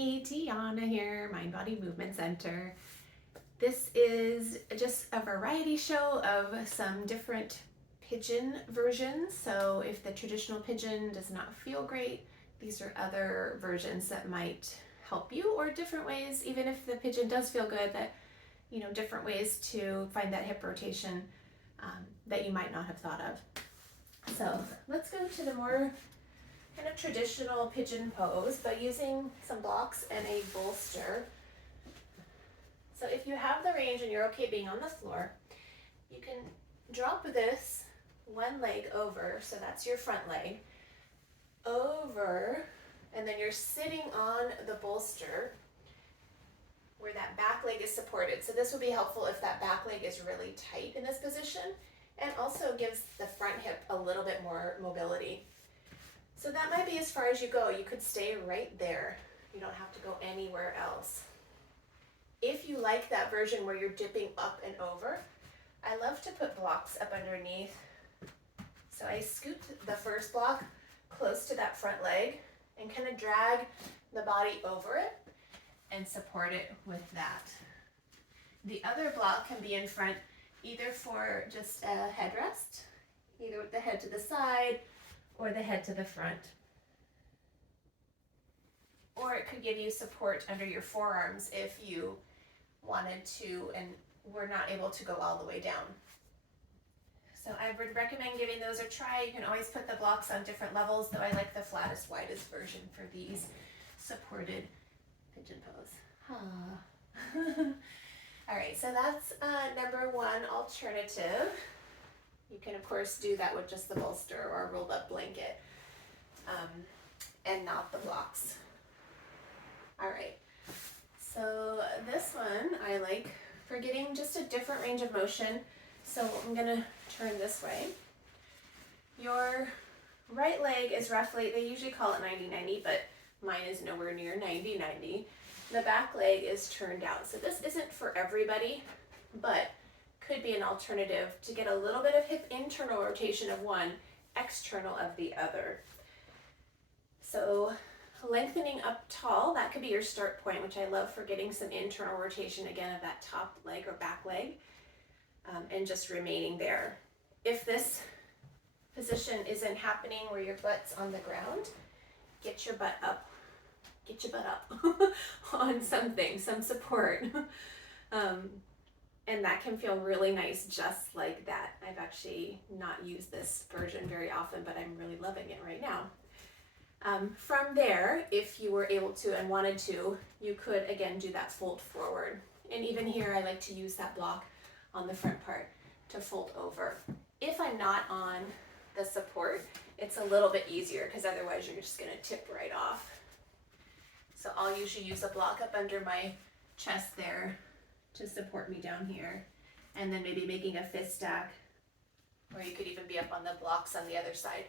Hey, Tiana here, Mind Body Movement Center. This is just a variety show of some different pigeon versions. So if the traditional pigeon does not feel great, these are other versions that might help you, or different ways, even if the pigeon does feel good, that different ways to find that hip rotation that you might not have thought of. So let's go to the more kind of traditional pigeon pose by using some blocks and a bolster. So if you have the range and you're okay being on the floor, you can drop this one leg over, so that's your front leg, over, and then you're sitting on the bolster where that back leg is supported. So this would be helpful if that back leg is really tight in this position, and also gives the front hip a little bit more mobility. So that might be as far as you go. You could stay right there. You don't have to go anywhere else. If you like that version where you're dipping up and over, I love to put blocks up underneath. So I scoot the first block close to that front leg and kind of drag the body over it and support it with that. The other block can be in front either for just a headrest, either with the head to the side or the head to the front. Or it could give you support under your forearms if you wanted to and were not able to go all the way down. So I would recommend giving those a try. You can always put the blocks on different levels, though I like the flattest, widest version for these supported pigeon pose. All right, so that's number one alternative. You can, of course, do that with just the bolster or a rolled up blanket and not the blocks. All right, so this one I like for getting just a different range of motion. So I'm gonna turn this way. Your right leg is roughly, they usually call it 90-90, but mine is nowhere near 90-90. The back leg is turned out. So this isn't for everybody, but could be an alternative to get a little bit of hip internal rotation of one, external of the other. So lengthening up tall, that could be your start point, which I love for getting some internal rotation again of that top leg or back leg, and just remaining there. If this position isn't happening where your butt's on the ground, get your butt up on something, some support. And that can feel really nice just like that. I've actually not used this version very often, but I'm really loving it right now. From there, if you were able to and wanted to, you could again do that fold forward. And even here, I like to use that block on the front part to fold over. If I'm not on the support, it's a little bit easier because otherwise you're just gonna tip right off. So I'll usually use a block up under my chest there to support me down here, and then maybe making a fist stack, or you could even be up on the blocks on the other side.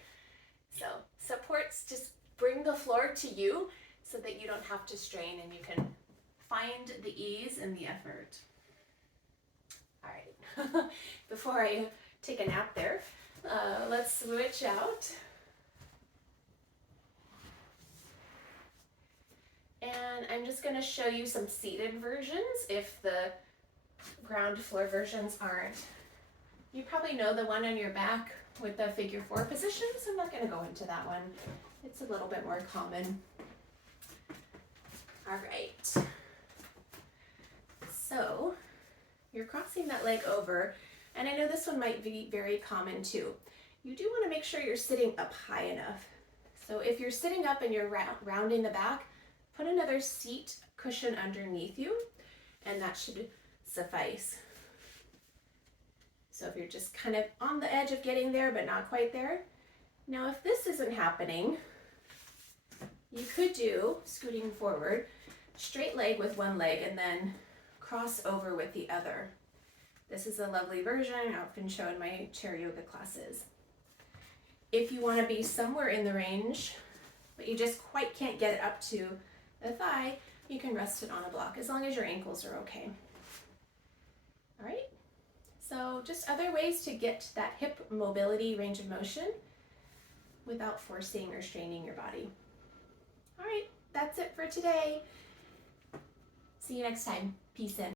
So supports just bring the floor to you so that you don't have to strain and you can find the ease and the effort. All right, before I take a nap there, let's switch out. And I'm just going to show you some seated versions if the ground floor versions aren't. You probably know the one on your back with the figure 4 position, so I'm not going to go into that one. It's a little bit more common. All right. So you're crossing that leg over, and I know this one might be very common too. You do want to make sure you're sitting up high enough. So if you're sitting up and you're rounding the back, put another seat cushion underneath you, and that should suffice. So if you're just kind of on the edge of getting there, but not quite there. Now, if this isn't happening, you could do, scooting forward, straight leg with one leg, and then cross over with the other. This is a lovely version. I've often shown my chair yoga classes. If you want to be somewhere in the range, but you just quite can't get it up to the thigh, you can rest it on a block as long as your ankles are okay. All right, so just other ways to get that hip mobility, range of motion without forcing or straining your body. All right, that's it for today. See you next time. Peace in.